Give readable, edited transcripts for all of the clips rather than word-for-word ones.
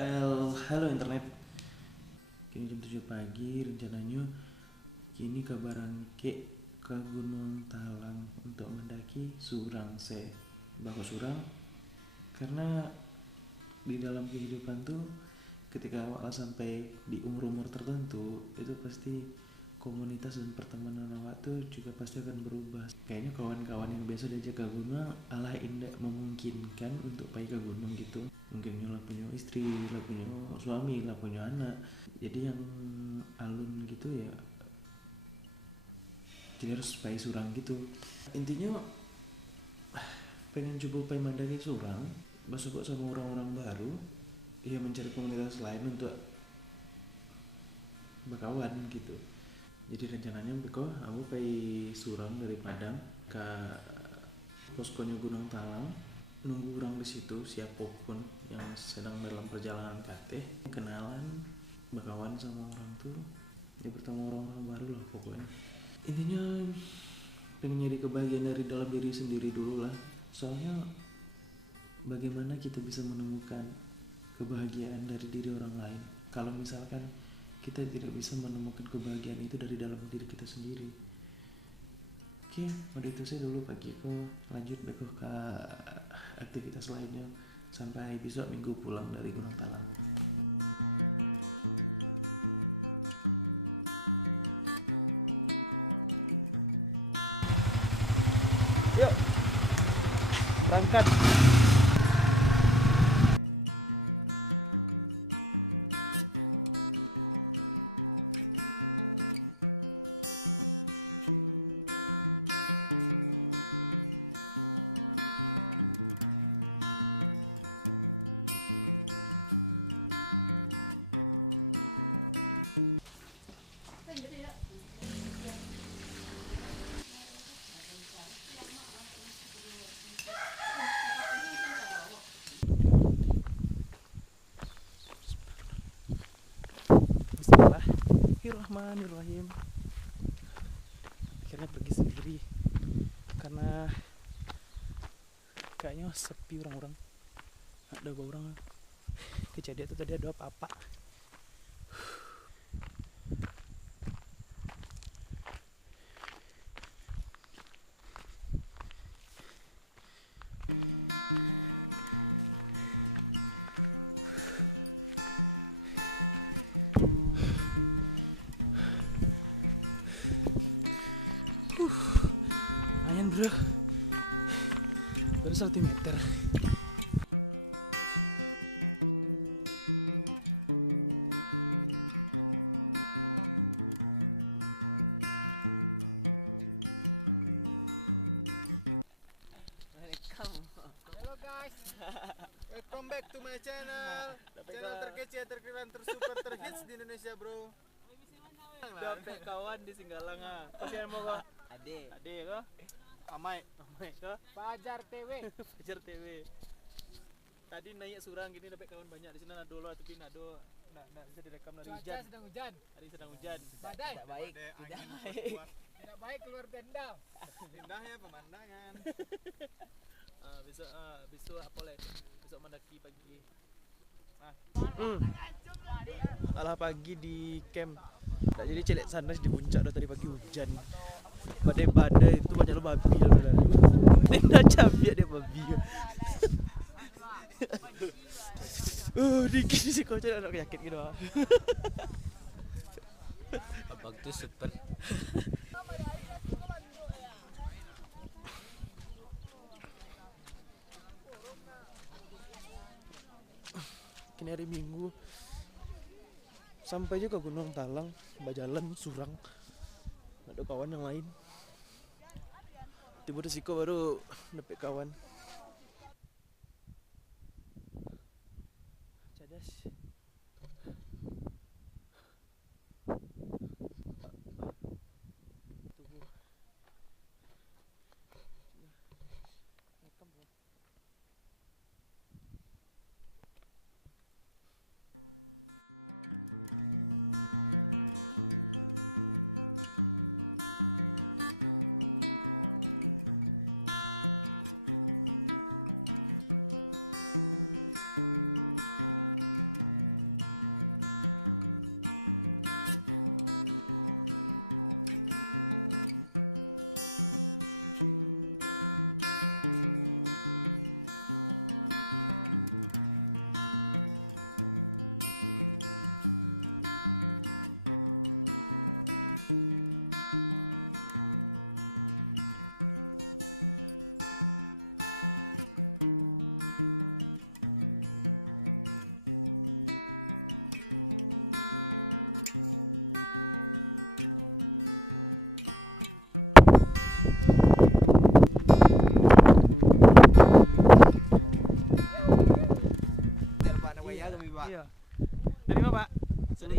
Halo internet. Kini jam 7 pagi, rencananya kini kabaran ke Gunung Talang untuk mendaki Surang se. Bakal Surang karena di dalam kehidupan tuh ketika awak sampai di umur-umur tertentu itu pasti komunitas dan pertemanan awak tuh juga pasti akan berubah. Kayaknya kawan-kawan yang biasa diajak ke gunung alah indah memungkinkan untuk pergi ke gunung gitu. Mungkin lah punya istri, lah punya suami, lah punya anak. Jadi yang alun gitu ya jadi harus pergi Surang gitu. Intinya pengen coba pergi mendaki Surang, masuk sama orang-orang baru, ya mencari komunitas lain untuk berkawan gitu. Jadi rencananya beko aku pergi Surang dari Padang ke poskonya Gunung Talang, nunggu orang di situ siapapun yang sedang dalam perjalanan kateh, kenalan, berkawan sama orang tuh, ya bertemu orang-orang baru lah pokoknya. Intinya pengen nyari kebahagiaan dari dalam diri sendiri dulu lah. Soalnya bagaimana kita bisa menemukan kebahagiaan dari diri orang lain kalau misalkan kita tidak bisa menemukan kebahagiaan itu dari dalam diri kita sendiri. Oke, pada itu saya dulu pagi lanjut besok ke aktivitas lainnya sampai besok minggu pulang dari Gunung Talang. Yuk, berangkat. Bismillahirrahmanirrahim. Akhirnya pergi sendiri karena kayaknya sepi orang-orang. Ada beberapa orang. Kejadian itu tadi ada apa-apa. Baru 1 meter. Hello guys, welcome back to my channel. Channel terkece, terkeren, tersuper, terhits di Indonesia bro. Dapat kawan di Singgalang ah. Kasihan mau kok. Ade Kok. Amai kok. Fajar TV. Fajar TV. Tadi naik Surang gini dapat kawan banyak di sini ada dulu tapi nado nggak bisa direkam dari Cuaca hujan. sedang hujan. Hari sedang hujan. Badai. Tidak baik, tidak baik. Tidak baik keluar tenda. Indahnya pemandangan. Besok apa leh? Besok mendaki pagi. Alah pagi di camp. Nah, jadi celek sana di puncak dah tadi pagi hujan. Badai-badai itu banyak lo babi lah. Tenda cabiak dia babi. Dingin sih kau cari anak yakin gitu. Abang tuh super. Kini hari Minggu sampai juga Gunung Talang, Bajalan, Surang. Ada kawan yang lain. Tiba resiko baru dapet kawan. Cadas. Tunggu. Rekam belum?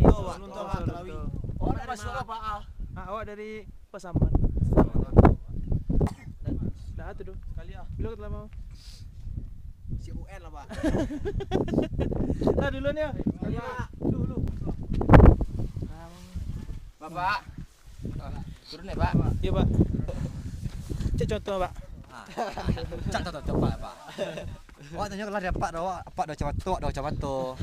Lunto, Pak. Oh, nak masuk apa? Awak dari Pasaman. Dah tu tu. Kali ah. Bila kita mau? Si UN lah, Pak. Nah, duluan ya. Kali ah. Dulu. Bapak. Turun ya, Pak. Iya, Pak. Cek contoh, Pak. Cak coba, Pak. Wah, tanya kalau dapat apa dah camat tu.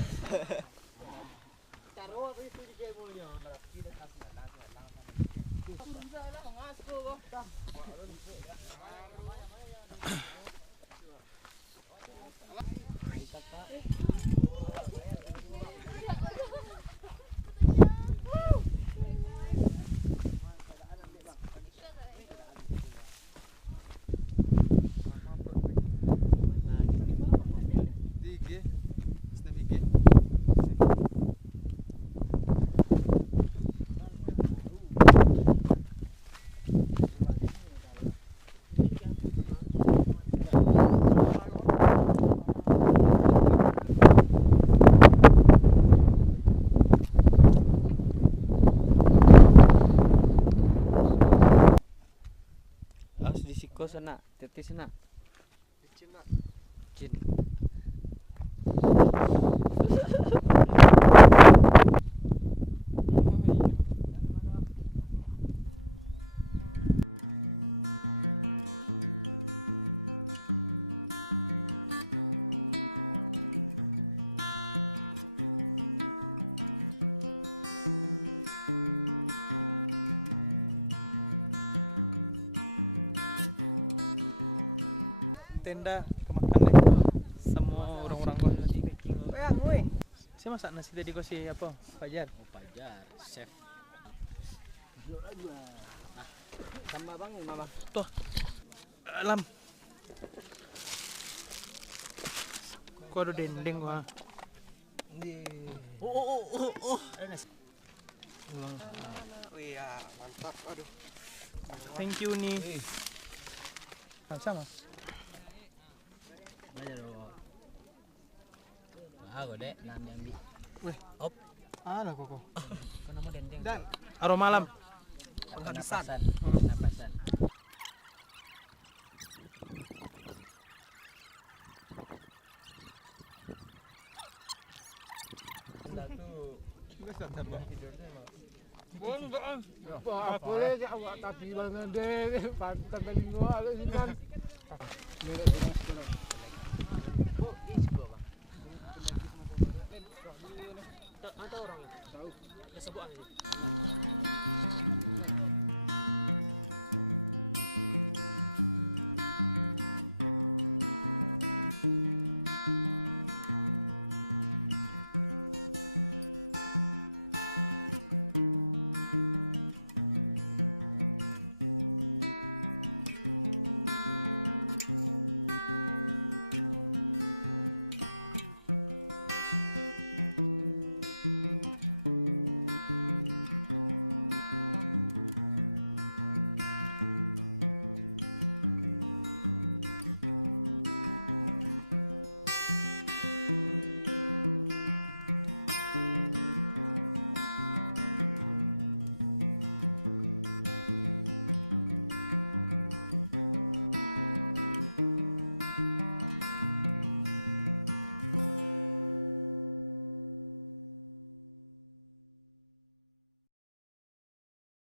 Harus disiko sana, teti sana. Cin. Tenda kemakan deh. Semua orang-orang kau. Saya masak nasi tadi kau si apa? Fajar. Oh, Pajar, chef. Sama Bang, Mama. Tuh. Alam. Kau ada dendeng gua. Ada nasi. Iya, mantap. Aduh. Thank you nih. Sama. Belajar dong. Ah, gede, nan diambil. Ada kok. Kan mau dendeng. Dan Aroma alam. Penghabisan. Napasan. boleh je awak tapi bangan deh. Pantang kali gua ada sinan. Oh, ini gua, Bang. Ada orang. Tahu. Ya sebuah.